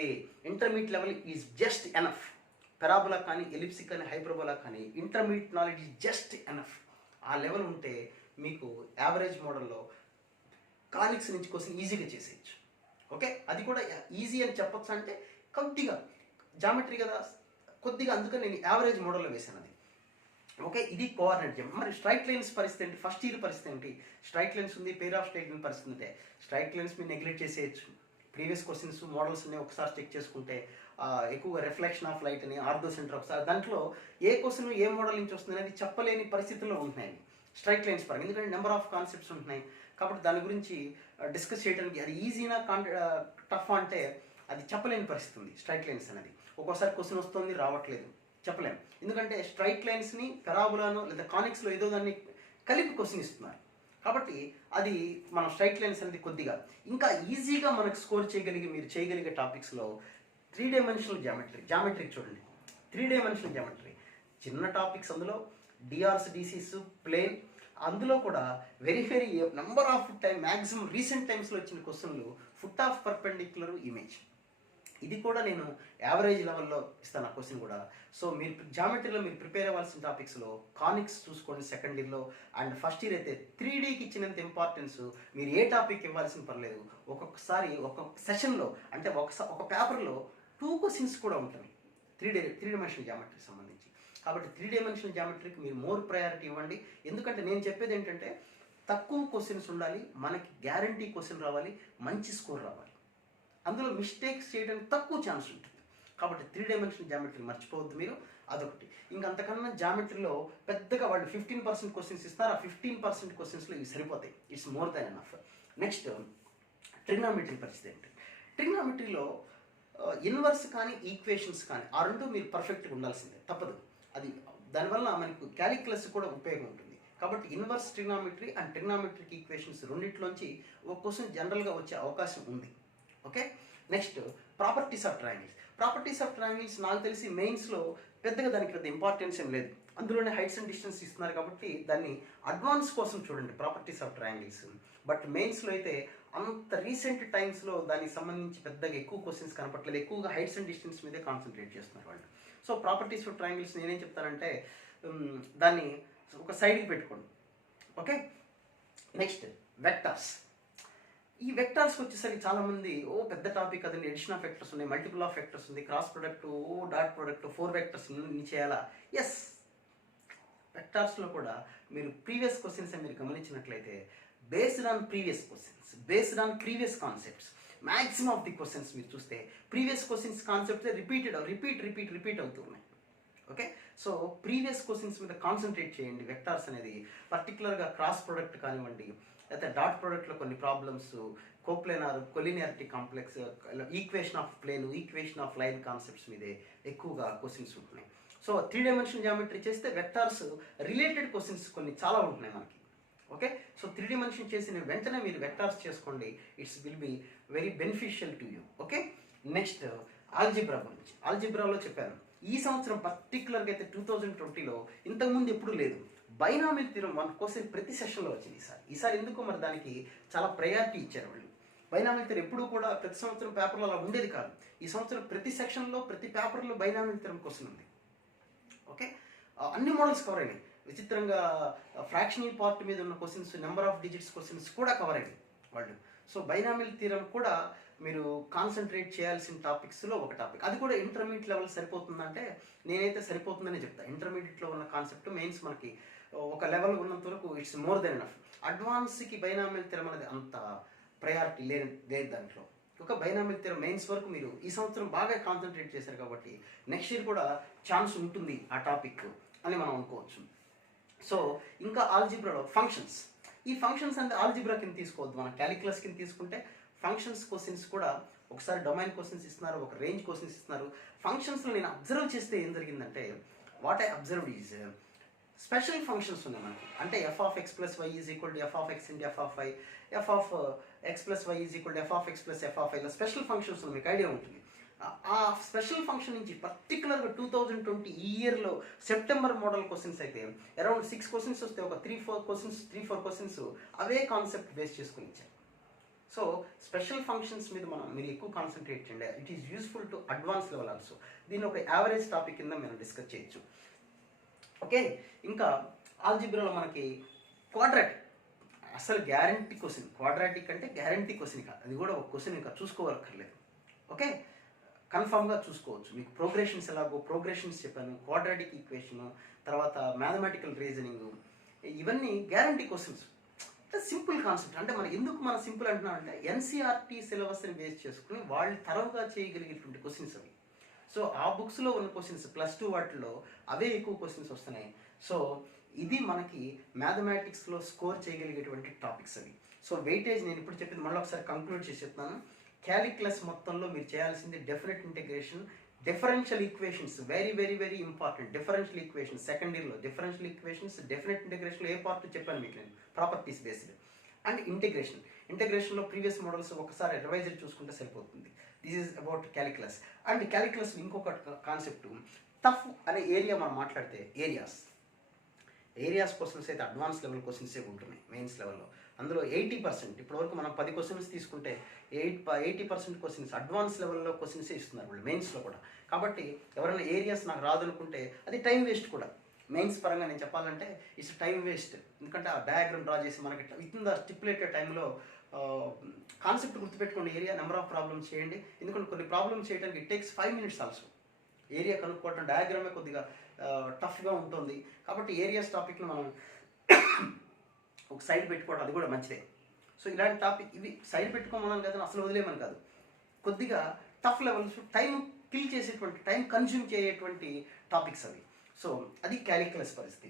intermediate level is just enough. Parabola కానీ, ఎలిప్స్ కానీ, హైపర్బోలా కానీ intermediate knowledge is just enough. ఆ లెవెల్ ఉంటే మీకు యావరేజ్ మోడల్లో కానిక్స్ నుంచి క్వశ్చన్ ఈజీగా చేసేయచ్చు. ఓకే, అది కూడా ఈజీ అని చెప్పొచ్చు అంటే కొద్దిగా జామెట్రీ కదా కొద్దిగా, అందుకని నేను యావరేజ్ మోడల్లో వేసాను అది. ఓకే, ఇది కోఆర్డినేట్ జామెట్రీ. మరి స్ట్రైట్ లైన్స్ పరిస్థితి ఏంటి, ఫస్ట్ ఇయర్ పరిస్థితి ఏంటి, స్ట్రైట్ లైన్స్ ఉంది, పేర్ ఆఫ్ స్ట్రైట్ లైన్ పరిస్థితి ఉంటే స్ట్రైట్ లైన్స్ మీరు నెగ్లెక్ట్ చేసేయచ్చు. ప్రీవియస్ క్వశ్చన్స్ మోడల్స్ ఉన్నాయి ఒకసారి చెక్ చేసుకుంటే, ఎక్కువగా రిఫ్లెక్షన్ ఆఫ్ లైట్ అని, ఆర్థో సెంటర్ ఒకసారి, దాంట్లో ఏ క్వశ్చన్ ఏ మోడల్ నుంచి వస్తుంది అనేది చెప్పలేని పరిస్థితుల్లో ఉంటున్నాయి స్ట్రైట్ లైన్స్ పరంగా, ఎందుకంటే నెంబర్ ఆఫ్ కాన్సెప్ట్స్ ఉంటున్నాయి. కాబట్టి దాని గురించి డిస్కస్ చేయడానికి అది ఈజీనా టఫ్ అంటే అది చెప్పలేని పరిస్థితి ఉంది స్ట్రైట్ లైన్స్ అనేది. ఒక్కోసారి క్వశ్చన్ వస్తుంది రావట్లేదు, చెప్పలేము. ఎందుకంటే స్ట్రైట్ లైన్స్ని పెరాబోలాను లేదా కానిక్స్లో ఏదో దాన్ని కలిపి క్వశ్చన్ ఇస్తున్నారు. కాబట్టి అది మనం స్ట్రైట్ లైన్స్ అనేది కొద్దిగా ఇంకా ఈజీగా మనకు స్కోర్ మీరు చేయగలిగే టాపిక్స్లో 3 dimensional జామెట్రీ చూడండి. 3 dimensional జామెట్రీ చిన్న టాపిక్స్, అందులో డిఆర్స్, డిసిస్, ప్లేన్, అందులో కూడా very number of maximum recent టైమ్స్లో వచ్చిన క్వశ్చన్లు ఫుట్ ఆఫ్ పర్పెండిక్యులర్ ఇమేజ్. ఇది కూడా నేను యావరేజ్ లెవెల్లో ఇస్తాను ఆ క్వశ్చన్ కూడా. సో మీరు జామెట్రీలో మీరు ప్రిపేర్ అవ్వాల్సిన టాపిక్స్లో కానిక్స్ చూసుకోండి సెకండ్ ఇయర్లో, అండ్ ఫస్ట్ ఇయర్ అయితే 3Dకి ఇచ్చినంత ఇంపార్టెన్స్ మీరు ఏ టాపిక్ ఇవ్వాల్సిన పర్లేదు. ఒక్కొక్కసారి ఒక్కొక్క సెషన్లో అంటే ఒక పేపర్లో 2 క్వశ్చన్స్ కూడా ఉంటాయి త్రీ డైమెన్షనల్ జామెట్రీకి సంబంధించి. కాబట్టి 3 డైమెన్షనల్ జామెట్రీకి మీరు మోర్ ప్రయారిటీ ఇవ్వండి. ఎందుకంటే నేను చెప్పేది ఏంటంటే తక్కువ క్వశ్చన్స్ ఉండాలి, మనకి గ్యారంటీ క్వశ్చన్ రావాలి, మంచి స్కోర్ రావాలి. అందులో మిస్టేక్స్ చేయడానికి తక్కువ ఛాన్స్ ఉంటుంది. కాబట్టి 3 డైమెన్షనల్ జామెట్రీ మర్చిపోవద్దు మీరు, అదొకటి. ఇంకంతకన్నా జామెట్రీలో పెద్దగా వాళ్ళు 15% క్వశ్చన్స్ ఇస్తారు, ఆ 15% క్వశ్చన్స్లో ఇవి సరిపోతాయి. It's more than enough. Next trigonometry పరిస్థితి ఏంటి? ట్రిగ్నామెట్రీలో ఇన్వర్స్ కానీ ఈక్వేషన్స్ కానీ ఆ రెండు మీరు పర్ఫెక్ట్గా ఉండాల్సిందే, తప్పదు. అది దానివల్ల మనకు క్యాలిక్యులస్ కూడా ఉపయోగం ఉంటుంది. కాబట్టి inverse trigonometry and trigonometric equations రెండింటిలోంచి ఒక క్వశ్చన్ జనరల్గా వచ్చే అవకాశం ఉంది. Okay. Next properties of triangles. Properties of triangles నాకు తెలిసి మెయిన్స్లో పెద్దగా దానికి పెద్ద ఇంపార్టెన్స్ ఏం లేదు, అందులోనే హైట్స్ అండ్ డిస్టెన్స్ ఇస్తున్నారు కాబట్టి దాన్ని అడ్వాన్స్ కోసం చూడండి ప్రాపర్టీస్ ఆఫ్ ట్రయాంగిల్స్. బట్ మెయిన్స్లో అయితే అంత రీసెంట్ టైమ్స్లో దానికి సంబంధించి పెద్దగా ఎక్కువ క్వశ్చన్స్ కనపట్లేదు, ఎక్కువగా హైట్స్ అండ్ డిస్టెన్స్ మీదే కాన్సన్ట్రేట్ చేస్తున్నారు వాళ్ళు. సో ప్రాపర్టీస్ ఆఫ్ ట్రయాంగిల్స్ నేనేం చెప్తానంటే దాన్ని ఒక సైడ్కి పెట్టుకోండి. ఓకే. Next vectors. ఈ వెక్టార్స్కి వచ్చేసరికి చాలామంది పెద్ద టాపిక్ అదండి, ఎడిషన్ ఆఫ్ వెక్టర్స్ ఉన్నాయి, మల్టిపుల్ ఆఫ్ వెక్టర్స్ ఉంది, cross product, dot product, 4 vectors ని చేయాలా? ఎస్, వెక్టార్స్లో కూడా మీరు ప్రీవియస్ క్వశ్చన్స్ మీరు గమనించినట్లయితే based on previous questions, based on previous concepts, maximum of the questions మీరు చూస్తే ప్రీవియస్ క్వశ్చన్స్ కాన్సెప్ట్స్ రిపీట్ అవుతూ ఉన్నాయి. ఓకే. సో ప్రీవియస్ క్వశ్చన్స్ మీద కాన్సన్ట్రేట్ చేయండి. వెక్టార్స్ అనేది పర్టికులర్గా క్రాస్ ప్రొడక్ట్ కానివ్వండి, అయితే డాట్ ప్రొడక్ట్లో కొన్ని problems, coplanar, collinearity complex, equation of plane, equation of line concepts మీదే ఎక్కువగా క్వశ్చన్స్ ఉంటున్నాయి. సో 3 డైమెన్షనల్ జామెట్రీ చేస్తే వెక్టార్స్ రిలేటెడ్ క్వశ్చన్స్ కొన్ని చాలా ఉంటున్నాయి మనకి. ఓకే. సో 3 డైమెన్షన్ చేసిన వెంటనే మీరు వెక్టార్స్ చేసుకోండి, it's will be very beneficial to you. Okay. Next algebra గురించి. ఆల్జిబ్రాలో చెప్పాను, ఈ సంవత్సరం పర్టికులర్గా అయితే 2020లో ఇంతకుముందు ఎప్పుడు లేదు, బైనామిల్ థియరం 1 క్వశ్చన్ ప్రతి సెషన్లో వచ్చింది. ఈసారి ఎందుకో మరి దానికి చాలా ప్రయారిటీ ఇచ్చారు వాళ్ళు. బైనామిల్ థియరం ఎప్పుడు కూడా ప్రతి సంవత్సరం పేపర్లో అలా ఉండేది కాదు, ఈ సంవత్సరం ప్రతి సెక్షన్లో ప్రతి పేపర్లో బైనామిల్ థియరం క్వశ్చన్ ఉంది. ఓకే. అన్ని మోడల్స్ కవర్ అయినాయి. విచిత్రంగా ఫ్రాక్షనల్ పార్ట్ మీద ఉన్న questions, number of digits questions కూడా కవర్ అయినాయి వాళ్ళు. సో బైనామిల్ థియరం కూడా మీరు కాన్సన్ట్రేట్ చేయాల్సిన టాపిక్స్లో ఒక టాపిక్. అది కూడా ఇంటర్మీడియట్ లెవెల్ సరిపోతుందంటే నేనైతే సరిపోతుందని చెప్తాను. ఇంటర్మీడియట్లో ఉన్న కాన్సెప్ట్ మెయిన్స్ మనకి ఒక లెవెల్ ఉన్నంత వరకు ఇట్స్ మోర్ దెన్ ఎనఫ్. అడ్వాన్స్కి బైనామిల్ థియరం అనేది అంత ప్రయారిటీ లేదు దాంట్లో. ఒక బైనామిల్ థియరం మెయిన్స్ వరకు మీరు ఈ సంవత్సరం బాగా కాన్సన్ట్రేట్ చేశారు కాబట్టి నెక్స్ట్ ఇయర్ కూడా ఛాన్స్ ఉంటుంది ఆ టాపిక్ అని మనం అనుకోవచ్చు. సో ఇంకా ఆల్జిబ్రాలో ఫంక్షన్స్. ఈ ఫంక్షన్స్ అంటే ఆల్జిబ్రా కింద తీసుకోవద్దు, మనం క్యాలిక్యులస్ కింద తీసుకుంటే ఫంక్షన్స్ క్వశ్చన్స్ కూడా ఒకసారి డొమైన్ క్వశ్చన్స్ ఇస్తున్నారు, ఒక రేంజ్ క్వశ్చన్స్ ఇస్తున్నారు. ఫంక్షన్స్లో నేను అబ్జర్వ్ చేస్తే ఏం జరిగిందంటే, what I observed is special functions ఉన్నాయి మనకి. అంటే F of X plus Y is equal to F of X into F of Y, F of X plus Y is equal to F of X plus F of Y. ఇలా special functions మీకు idea ఉంటుంది. ఆ special function నుంచి పర్టికులర్గా 2020 ఈ ఇయర్లో September model questions అయితే around 6 questions వస్తే ఒక 3-4 క్వశ్చన్స్ అవే కాన్సెప్ట్ బేస్ చేసుకుని ఇచ్చారు. సో స్పెషల్ ఫంక్షన్స్ మీద మీరు ఎక్కువ కాన్సన్ట్రేట్ చేయండి. It is useful to advance level also. దీన్ని ఒక యావరేజ్ టాపిక్ కింద మనం డిస్కస్ చేయొచ్చు. ఓకే. ఇంకా ఆల్జిబ్రాలో మనకి క్వాడ్రాటిక్ అసలు గ్యారంటీ క్వశ్చన్. క్వాడ్రాటిక్ అంటే గ్యారంటీ క్వశ్చన్ కాదు, అది కూడా ఒక క్వశ్చన్ ఇంకా చూసుకోవాలక్కర్లేదు. ఓకే. కన్ఫామ్గా చూసుకోవచ్చు. మీకు ప్రోగ్రెషన్స్ ఎలాగో ప్రోగ్రెషన్స్ చెప్పాను, క్వాడ్రాటిక్ ఈక్వేషను, తర్వాత మ్యాథమెటికల్ రీజనింగ్, ఇవన్నీ గ్యారంటీ క్వశ్చన్స్. Simple concept. అంటే మనం సింపుల్ అంటున్నాం అంటే ఎన్సీఆర్టీ సిలబస్ని బేస్ చేసుకుని వాళ్ళు తరవుగా చేయగలిగేటువంటి క్వశ్చన్స్ అవి. సో ఆ బుక్స్లో ఉన్న క్వశ్చన్స్ +2 వాటిల్లో అవే ఎక్కువ క్వశ్చన్స్ వస్తున్నాయి. సో ఇది మనకి మ్యాథమెటిక్స్లో స్కోర్ చేయగలిగేటువంటి టాపిక్స్ అవి. సో వెయిటేజ్ నేను ఇప్పుడు చెప్పింది మళ్ళీ ఒకసారి కంక్లూడ్ చేసి చెప్తాను. క్యాలిక్యులస్ మొత్తంలో మీరు చేయాల్సింది definite integration, differential equations, very very very important. Differential equations second ఇయర్లో, డిఫరెన్షియల్ ఈక్వేషన్స్, డెఫినెట్ ఇంటిగ్రేషన్లో ఏ పార్ట్ చెప్పాను మీకు నేను, ప్రాపర్టీస్ బేస్డ్. అండ్ ఇంటిగ్రేషన్లో ప్రీవియస్ మోడల్స్ ఒకసారి రివైజర్ చూసుకుంటే సరిపోతుంది. This is about calculus. And calculus ఇంకొక కాన్సెప్ట్, టఫ్ అనే ఏరియా మనం మాట్లాడితే ఏరియాస్ క్వశ్చన్స్ అయితే అడ్వాన్స్ లెవెల్ క్వశ్చన్సే ఉంటున్నాయి మెయిన్స్ లెవెల్లో. అందులో 80%, ఇప్పటివరకు మనం 10 క్వశ్చన్స్ తీసుకుంటే 80% క్వశ్చన్స్ అడ్వాన్స్ లెవెల్లో క్వశ్చన్సే ఇస్తున్నారు వాళ్ళు మెయిన్స్లో కూడా. కాబట్టి ఎవరైనా ఏరియాస్ నాకు రాదనుకుంటే అది టైం వేస్ట్ కూడా. మెయిన్స్ పరంగా నేను చెప్పాలంటే ఇట్స్ టైం వేస్ట్. ఎందుకంటే ఆ డయాగ్రామ్ డ్రా చేసి మనకి విత్ ఇన్ ద స్టిపులేటెడ్ టైంలో కాన్సెప్ట్ గుర్తుపెట్టుకోండి. ఏరియా నెంబర్ ఆఫ్ ప్రాబ్లమ్స్ చేయండి. ఎందుకంటే కొన్ని ప్రాబ్లమ్స్ చేయడానికి it takes 5 minutes also. Area కనుక్కోవడం డయాగ్రామే కొద్దిగా టఫ్గా ఉంటుంది. కాబట్టి ఏరియాస్ టాపిక్ను మనం ఒక సైడ్ పెట్టుకోవడం అది కూడా మంచిదే. సో ఇలాంటి టాపిక్ ఇవి సైడ్ పెట్టుకోమన్నాను కదా, అసలు వదిలేమని కాదు. కొద్దిగా టఫ్ లెవెల్స్, టైం కిల్ చేసేటువంటి, టైం కన్జ్యూమ్ చేయేటువంటి టాపిక్స్ అవి. సో అది క్యాలిక్యులస్ పరిస్థితి.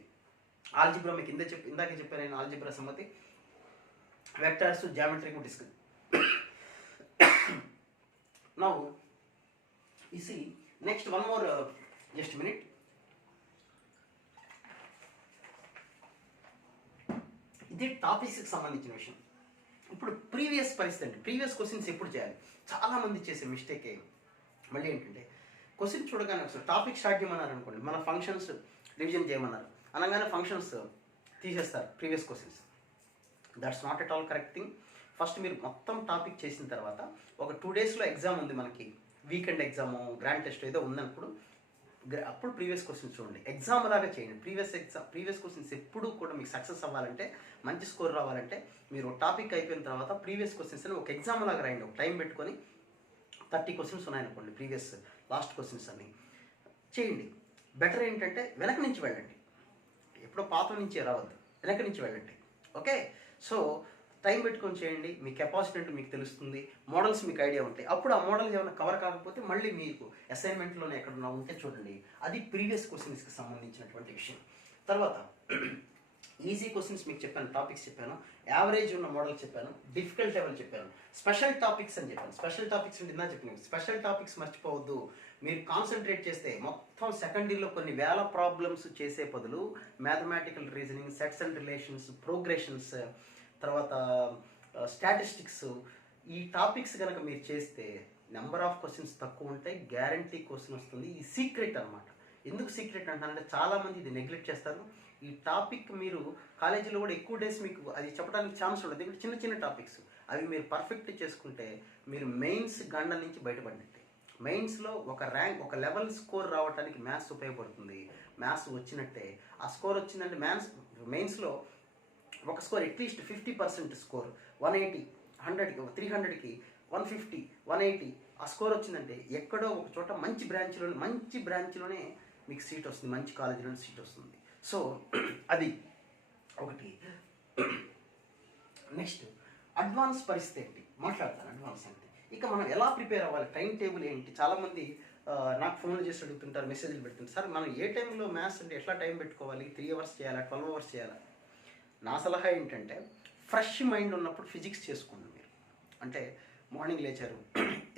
ఆల్జిబ్రా మీకు ఇందాకే చెప్పాను నేను. ఆల్జిబ్రా సంగతి, vectors, geometry discuss. Now you see next one more just a minute. ఇది టాపిక్స్కి సంబంధించిన విషయం. ఇప్పుడు ప్రీవియస్ పరిస్థితి అంటే ప్రీవియస్ క్వశ్చన్స్ ఎప్పుడు చేయాలి? చాలామంది చేసే మిస్టేక్ మళ్ళీ ఏంటంటే, క్వశ్చన్ చూడగానే ఒకసారి టాపిక్ స్టార్ట్ చేయమన్నారు అనుకోండి, మన ఫంక్షన్స్ రివిజన్ చేయమన్నారు అనగానే ఫంక్షన్స్ తీసేస్తారు previous questions. That's not at all correct thing. First మీరు మొత్తం టాపిక్ చేసిన తర్వాత ఒక 2 daysలో ఎగ్జామ్ ఉంది మనకి, వీకెండ్ ఎగ్జాము, గ్రాండ్ టెస్ట్ ఏదో ఉందన్నప్పుడు అప్పుడు ప్రీవియస్ క్వశ్చన్స్ చూడండి. ఎగ్జామ్ లాగా చేయండి. ప్రీవియస్ క్వశ్చన్స్ ఎప్పుడు కూడా మీకు సక్సెస్ అవ్వాలంటే, మంచి స్కోర్ రావాలంటే, మీరు టాపిక్ అయిపోయిన తర్వాత ప్రీవియస్ క్వశ్చన్స్ అని ఒక ఎగ్జామ్ లాగా రాయండి. ఒక టైం పెట్టుకొని 30 questions ఉన్నాయనుకోండి, ప్రీవియస్ లాస్ట్ క్వశ్చన్స్ అన్ని చేయండి. బెటర్ ఏంటంటే వెనక నుంచి వెళ్ళండి. ఎప్పుడో పాత నుంచి రావద్దు, వెనక నుంచి వెళ్ళండి. ఓకే, సో టైం పెట్టుకొని చేయండి. మీ కెపాసిటీ అంటే మీకు తెలుస్తుంది, మోడల్స్ మీకు ఐడియా ఉంటాయి. అప్పుడు ఆ మోడల్స్ ఏమైనా కవర్ కాకపోతే మళ్ళీ మీకు అసైన్మెంట్లోనే ఎక్కడన్నా ఉంటే చూడండి. అది ప్రీవియస్ క్వశ్చన్స్కి సంబంధించినటువంటి విషయం. తర్వాత ఈజీ క్వశ్చన్స్ మీకు చెప్పాను, టాపిక్స్ చెప్పాను, యావరేజ్ ఉన్న మోడల్ చెప్పాను, డిఫికల్ట్ లెవెల్ చెప్పాను, స్పెషల్ టాపిక్స్ అని చెప్పాను. స్పెషల్ టాపిక్స్ అంటే ఇందా చెప్పాను. స్పెషల్ టాపిక్స్ మర్చిపోవద్దు. మీరు కాన్సన్ట్రేట్ చేస్తే మొత్తం సెకండ్ ఇయర్లో కొన్ని వేల ప్రాబ్లమ్స్ చేసే బదులు mathematical reasoning, sets and relations, progressions, తర్వాత స్టాటిస్టిక్స్, ఈ టాపిక్స్ కనుక మీరు చేస్తే నెంబర్ ఆఫ్ క్వశ్చన్స్ తక్కువ ఉంటాయి, గ్యారంటీ క్వశ్చన్ వస్తుంది. ఈ సీక్రెట్ అనమాట. ఎందుకు సీక్రెట్ అంటానంటే చాలామంది ఇది నెగ్లెక్ట్ చేస్తారు. ఈ టాపిక్ మీరు కాలేజీలో కూడా ఎక్కువ డేస్ మీకు అది చెప్పడానికి ఛాన్స్ ఉండదు. ఇక్కడ చిన్న చిన్న టాపిక్స్ అవి మీరు పర్ఫెక్ట్ చేసుకుంటే మీరు మెయిన్స్ గండ నుంచి బయటపడినట్టే. మెయిన్స్లో ఒక ర్యాంక్, ఒక లెవెల్ స్కోర్ రావడానికి మ్యాథ్స్ ఉపయోగపడుతుంది. మ్యాథ్స్ వచ్చినట్టే. ఆ స్కోర్ వచ్చిందంటే మెయిన్స్లో ఒక స్కోర్ అట్లీస్ట్ 50% స్కోర్, 180, 100కి 300కి 150, 180 ఆ స్కోర్ వచ్చిందంటే ఎక్కడో ఒక చోట మంచి బ్రాంచ్లోనే మీకు సీట్ వస్తుంది, మంచి కాలేజీలోనే సీట్ వస్తుంది. సో అది ఒకటి. నెక్స్ట్ అడ్వాన్స్ పరిస్థితి ఏంటి మాట్లాడతాను. అడ్వాన్స్ అంటే ఇక మనం ఎలా ప్రిపేర్ అవ్వాలి, టైం టేబుల్ ఏంటి? చాలామంది నాకు ఫోన్లు చేసి అడుగుతుంటారు, మెసేజ్లు పెడుతుంటారు, సార్ మనం ఏ టైంలో మ్యాథ్స్ అంటే ఎట్లా టైం పెట్టుకోవాలి? 3 hours చేయాలా, 12 hours చేయాలా? నా సలహా ఏంటంటే ఫ్రెష్ మైండ్ ఉన్నప్పుడు ఫిజిక్స్ చేసుకోండి. మీరు అంటే మార్నింగ్ లేచారు,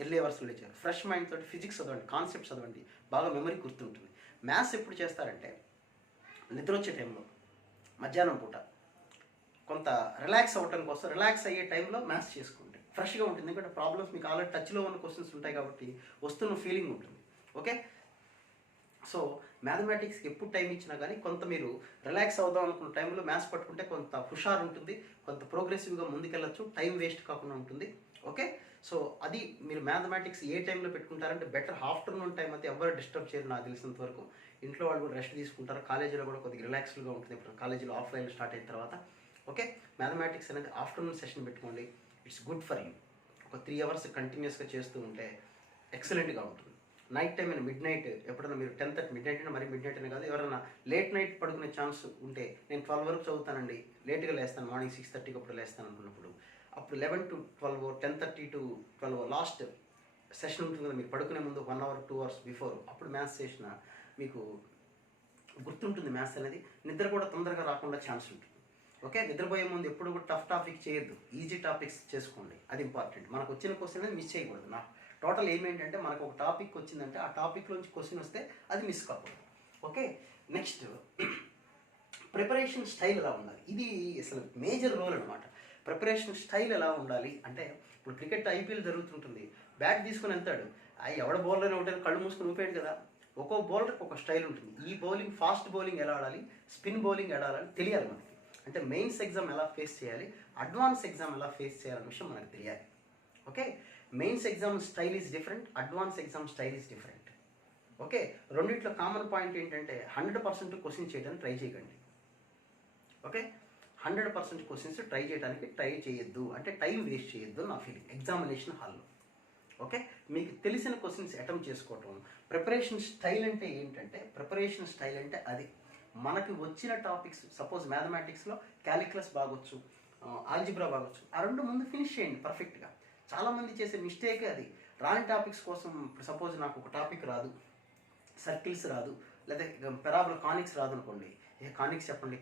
ఎర్లీ అవర్స్లో లేచారు, ఫ్రెష్ మైండ్ తోటి ఫిజిక్స్ చదవండి, కాన్సెప్ట్స్ చదవండి, బాగా మెమరీ గుర్తుంటుంది. మ్యాథ్స్ ఎప్పుడు చేస్తారంటే నిద్ర వచ్చే టైంలో, మధ్యాహ్నం పూట కొంత రిలాక్స్ అవ్వటం కోసం, రిలాక్స్ అయ్యే టైంలో మ్యాథ్స్ చేసుకోండి. ఫ్రెష్గా ఉంటుంది. ఎందుకంటే ప్రాబ్లమ్స్ మీకు ఆల్రెడీ టచ్లో ఉన్న క్వశ్చన్స్ ఉంటాయి కాబట్టి వస్తున్న ఫీలింగ్ ఉంటుంది. ఓకే, సో మ్యాథమెటిక్స్కి ఎప్పుడు టైం ఇచ్చినా కానీ కొంత మీరు రిలాక్స్ అవుదాం అనుకున్న టైంలో మ్యాథ్స్ పట్టుకుంటే కొంత హుషారు ఉంటుంది, కొంత ప్రోగ్రెసివ్గా ముందుకెళ్ళచ్చు, టైం వేస్ట్ కాకుండా ఉంటుంది. ఓకే, సో అది మీరు మ్యాథమెటిక్స్ ఏ టైంలో పెట్టుకుంటారంటే బెటర్ ఆఫ్టర్నూన్ టైం అయితే ఎవరు డిస్టర్బ్ చేయరు నాకు తెలిసినంత వరకు. ఇంట్లో వాళ్ళు కూడా రెస్ట్ తీసుకుంటారు, కాలేజీలో కూడా కొద్దిగా రిలాక్స్డ్గా ఉంటుంది. ఇప్పుడు కాలేజీలో ఆఫ్లైన్ స్టార్ట్ అయిన తర్వాత ఓకే, మ్యాథమెటిక్స్ అనేది ఆఫ్టర్నూన్ సెషన్ పెట్టుకోండి. It's good for you. ఒక 3 hours కంటిన్యూస్గా చేస్తూ ఉంటే ఎక్సలెంట్గా ఉంటుంది. నైట్ టైం అయినా మిడ్ నైట్ ఎప్పుడైనా మీరు 10:30 మిడ్ నైట్ అయినా, మరి మిడ్ నైట్ అయినా కాదు, ఎవరైనా లేట్ నైట్ పడుకునే ఛాన్స్ ఉంటే, నేను 12 వరకు చదువుతానండి, లేట్గా లేస్తాను, మార్నింగ్ 6:30కి అప్పుడు లేస్తాను అనుకున్నప్పుడు, అప్పుడు 11 to 12, 10:30 to 12 లాస్ట్ సెషన్ ఉంటుంది కదా, మీరు పడుకునే ముందు 1 hour 2 hours బిఫోర్, అప్పుడు మ్యాథ్స్ చేసిన మీకు గుర్తుంటుంది. మ్యాథ్స్ అనేది నిద్ర కూడా తొందరగా రాకుండా ఛాన్స్ ఉంటుంది. ఓకే, నిద్రపోయే ముందు ఎప్పుడు కూడా టఫ్ టాపిక్ చేయొద్దు, ఈజీ టాపిక్స్ చేసుకోండి. అది ఇంపార్టెంట్. మనకు వచ్చిన క్వశ్చన్ అనేది మిస్ చేయకూడదు. నా టోటల్ ఏమేంటంటే మనకు ఒక టాపిక్ వచ్చిందంటే ఆ టాపిక్లోంచి క్వశ్చన్ వస్తే అది మిస్ కాకూడదు. ఓకే, నెక్స్ట్ ప్రిపరేషన్ స్టైల్ ఎలా ఉండాలి? ఇది అసలు మేజర్ రోల్ అనమాట. ప్రిపరేషన్ స్టైల్ ఎలా ఉండాలి అంటే, ఇప్పుడు క్రికెట్ ఐపీఎల్ జరుగుతుంటుంది, బ్యాట్ తీసుకొని వెళ్తాడు, ఎవడ బౌలర్ ఒకటి కళ్ళు మూసుకొని ఊపేడు కదా. ఒక్కో బౌలర్కి ఒక స్టైల్ ఉంటుంది. ఈ బౌలింగ్, ఫాస్ట్ బౌలింగ్ ఎలా ఆడాలి, స్పిన్ బౌలింగ్ ఎలా ఆడాలి తెలియాలి మనకి. అంటే మెయిన్స్ ఎగ్జామ్ ఎలా ఫేస్ చేయాలి, అడ్వాన్స్ ఎగ్జామ్ ఎలా ఫేస్ చేయాలనే విషయం మనకు తెలియాలి. Okay, mains exam style is different, advance exam style is different. Okay, రెండిట్లో కామన్ పాయింట్ ఏంటంటే 100% క్వశ్చన్ చేయడానికి ట్రై చేయకండి. ఓకే, 100% క్వశ్చన్స్ ట్రై చేయొద్దు, అంటే టైం వేస్ట్ చేయొద్దు నా ఫీలింగ్ ఎగ్జామినేషన్ హాల్లో. ఓకే, మీకు తెలిసిన క్వశ్చన్స్ అటెంప్ట్ చేసుకోవటం. ప్రిపరేషన్ స్టైల్ అంటే ఏంటంటే, ప్రిపరేషన్ స్టైల్ అంటే అది మనకి వచ్చిన టాపిక్స్, సపోజ్ మ్యాథమెటిక్స్లో క్యాలిక్యులస్ బాగొచ్చు, ఆల్జిబ్రా బాగొచ్చు, ఆ రెండు ముందు ఫినిష్ చేయండి పర్ఫెక్ట్గా. చాలామంది చేసే మిస్టేకే అది. రాని టాపిక్స్ కోసం, సపోజ్ నాకు ఒక టాపిక్ రాదు, సర్కిల్స్ రాదు, లేదా పెరాబుల్ కానిక్స్ రాదు అనుకోండి, కానిక్స్ చెప్పండి,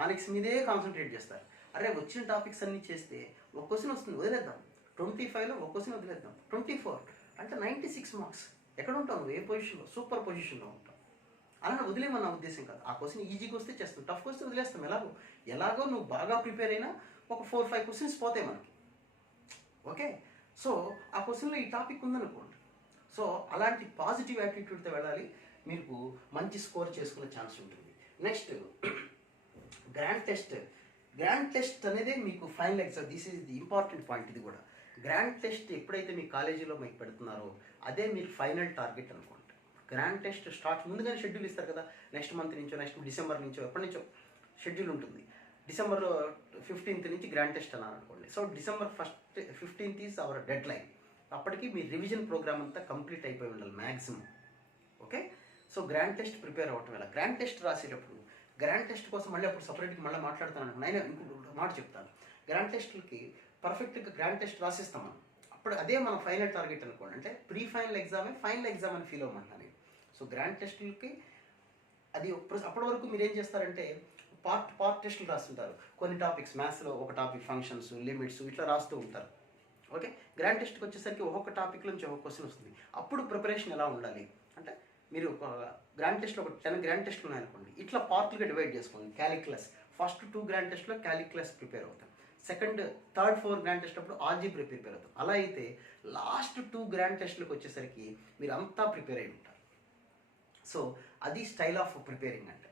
కానిక్స్ మీదే కాన్సన్ట్రేట్ చేస్తారు. అరే వచ్చిన టాపిక్స్ అన్నీ చేస్తే ఒక క్వశ్చన్ వస్తుంది, వదిలేద్దాం. 25లో ఒక క్వశ్చన్ వదిలేద్దాం. 24 అంటే 96 మార్క్స్. ఎక్కడ ఉంటావు నువ్వు? ఏ పొజిషన్లో? సూపర్ పొజిషన్లో ఉంటావు. అలా వదిలేమని నా ఉద్దేశం కాదు. ఆ క్వశ్చన్ ఈజీగా వస్తే చేస్తాం, టఫ్గా వస్తే వదిలేస్తాం. ఎలాగో నువ్వు బాగా ప్రిపేర్ అయినా ఒక 4-5 క్వశ్చన్స్ పోతాయి మనకి. ఓకే, సో ఆ క్వశ్చన్లో ఈ టాపిక్ ఉందనుకోండి, సో అలాంటి పాజిటివ్ యాటిట్యూడ్తో వెళ్ళాలి, మీకు మంచి స్కోర్ చేసుకునే ఛాన్స్ ఉంటుంది. నెక్స్ట్ గ్రాండ్ టెస్ట్ అనేది మీకు final exam. This is the important point. ఇది కూడా గ్రాండ్ టెస్ట్ ఎప్పుడైతే మీ కాలేజీలో మీకు పెడుతున్నారో అదే మీరు ఫైనల్ టార్గెట్ అనుకోండి. గ్రాండ్ టెస్ట్ ముందుగానే షెడ్యూల్ ఇస్తారు కదా, నెక్స్ట్ మంత్ నుంచో, నెక్స్ట్ డిసెంబర్ నుంచో, ఎప్పటి నుంచో షెడ్యూల్ ఉంటుంది. డిసెంబర్ 15th నుంచి గ్రాండ్ టెస్ట్ అన్నారు అనుకోండి. So December 15th is our dead line. అప్పటికి మీ రివిజన్ ప్రోగ్రామ్ అంతా కంప్లీట్ అయిపోయి ఉండాలి maximum. Okay, so grand test prepare అవ్వటం ఎలా, గ్రాండ్ టెస్ట్ రాసేటప్పుడు, గ్రాండ్ టెస్ట్ కోసం మళ్ళీ అప్పుడు సపరేట్గా మళ్ళీ మాట్లాడుతాను అనుకోండి. నేను ఇంకొక మాట చెప్తాను. గ్రాండ్ టెస్ట్లకి పర్ఫెక్ట్గా గ్రాండ్ టెస్ట్ రాసిస్తాం మనం, అప్పుడు అదే మన ఫైనల్ టార్గెట్ అనుకోండి. అంటే ప్రీ ఫైనల్ ఎగ్జామే ఫైనల్ ఎగ్జామ్ అని ఫీల్ అవ్వమంటున్నాను నేను. సో గ్రాండ్ టెస్ట్లకి అది అప్పటి వరకు మీరు ఏం చేస్తారంటే పార్ట్ టెస్టులు రాస్తుంటారు. కొన్ని టాపిక్స్, మ్యాథ్స్లో ఒక టాపిక్ ఫంక్షన్స్, లిమిట్స్ ఇట్లా రాస్తూ ఉంటారు. ఓకే, గ్రాండ్ టెస్ట్కి వచ్చేసరికి ఒక్కొక్క టాపిక్ నుంచి ఒక్కొక్క క్వశ్చన్ వస్తుంది. అప్పుడు ప్రిపరేషన్ ఎలా ఉండాలి అంటే, మీరు ఒక గ్రాండ్ టెస్ట్లో ఒక 10 గ్రాండ్ టెస్ట్లు ఉన్నాయనుకోండి, ఇట్లా పార్ట్లుగా డివైడ్ చేసుకోండి. క్యాలిక్యులస్ ఫస్ట్ 2 గ్రాండ్ టెస్ట్లో క్యాలిక్యులస్ ప్రిపేర్ అవుతాం, సెకండ్, థర్డ్, 4 గ్రాండ్ టెస్ట్ అప్పుడు ఆల్జీబ్రా ప్రిపేర్ అవుతాం. అలా అయితే లాస్ట్ 2 గ్రాండ్ టెస్ట్లకు వచ్చేసరికి మీరు అంతా ప్రిపేర్ అయి ఉంటారు. సో అది స్టైల్ ఆఫ్ ప్రిపేరింగ్ అంటే.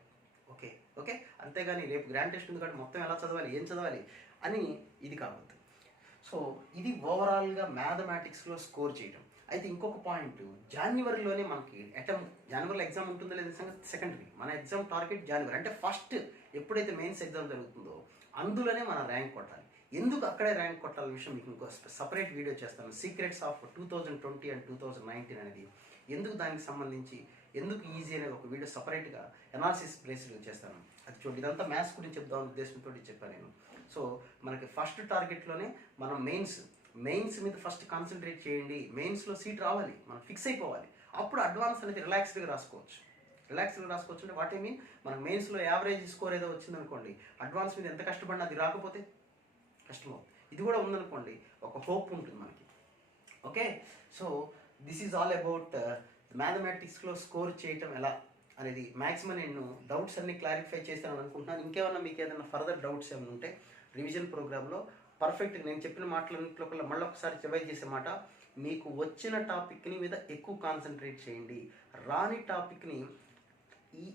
ఓకే, అంతేగాని రేపు గ్రాండ్ టెస్ట్ ఉంది కాబట్టి మొత్తం ఎలా చదవాలి, ఏం చదవాలి అని ఇది కావద్దు. సో ఇది ఓవరాల్గా మ్యాథమెటిక్స్లో స్కోర్ చేయడం. అయితే ఇంకొక పాయింట్, జనవరిలోనే మనకి జనవరిలో ఎగ్జామ్ ఉంటుందో లేదా సంగతి సెకండరీ. మన ఎగ్జామ్ టార్గెట్ జనవరి, అంటే ఫస్ట్ ఎప్పుడైతే మెయిన్స్ ఎగ్జామ్ జరుగుతుందో అందులోనే మనం ర్యాంక్ కొట్టాలి. ఎందుకు అక్కడే ర్యాంక్ కొట్టాలనే విషయం మీకు ఇంకో సపరేట్ వీడియో చేస్తాను. సీక్రెట్స్ ఆఫ్ 2020 and 2019 అనేది, ఎందుకు దానికి సంబంధించి, ఎందుకు ఈజీ అనేది ఒక వీడియో సపరేట్గా అనాలిసిస్ ప్లేస్లో చేస్తాను. అది చూడండి. ఇదంతా మ్యాథ్స్ గురించి చెప్దాం ఉద్దేశంతో చెప్పాను నేను. సో మనకి ఫస్ట్ టార్గెట్లోనే మనం మెయిన్స్ మీద ఫస్ట్ కాన్సన్ట్రేట్ చేయండి. మెయిన్స్లో సీట్ రావాలి, మనం ఫిక్స్ అయిపోవాలి. అప్పుడు అడ్వాన్స్ అనేది రిలాక్స్డ్గా రాసుకోవచ్చు అంటే వాట్ ఐ మీన్, మనకు మెయిన్స్లో యావరేజ్ స్కోర్ ఏదో వచ్చిందనుకోండి, అడ్వాన్స్ మీద ఎంత కష్టపడినా అది రాకపోతే కష్టమవుతుంది. ఇది కూడా ఉందనుకోండి, ఒక హోప్ ఉంటుంది మనకి. Okay, so this is all about మ్యాథమెటిక్స్లో స్కోర్ చేయటం ఎలా అనేది. మ్యాక్సిమం నేను డౌట్స్ అన్ని క్లారిఫై చేశాను అనుకుంటున్నాను. ఇంకేమన్నా మీకు ఏదైనా ఫర్దర్ డౌట్స్ ఏమైనా ఉంటే రివిజన్ ప్రోగ్రాంలో పర్ఫెక్ట్గా నేను చెప్పిన మాటలన్నింటిలో కల్లా మళ్ళీ ఒకసారి రివైజ్ చేసే మాట, మీకు వచ్చిన టాపిక్ని మీద ఎక్కువ కాన్సన్ట్రేట్ చేయండి. రాని టాపిక్ని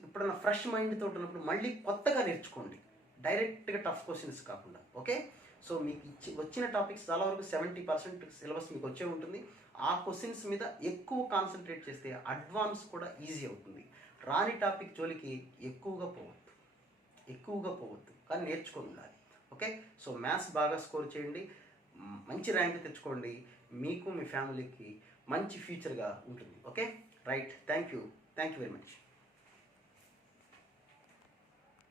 ఎప్పుడన్నా ఫ్రెష్ మైండ్ తోటి ఉన్నప్పుడు మళ్ళీ కొత్తగా నేర్చుకోండి, డైరెక్ట్గా టఫ్ క్వశ్చన్స్ కాకుండా. ఓకే, సో మీకు వచ్చిన టాపిక్స్ చాలా వరకు 70% సిలబస్ మీకు వచ్చే ఉంటుంది. ఆ క్వశ్చన్స్ మీద ఎక్కువ కాన్సన్ట్రేట్ చేస్తే అడ్వాన్స్ కూడా ఈజీ అవుతుంది. రాని టాపిక్ జోలికి ఎక్కువగా పోవద్దు, కానీ నేర్చుకొని ఉండాలి. ఓకే, సో మ్యాథ్స్ బాగా స్కోర్ చేయండి, మంచి ర్యాంక్ తెచ్చుకోండి, మీకు మీ ఫ్యామిలీకి మంచి ఫ్యూచర్గా ఉంటుంది. Okay, right, thank you very much.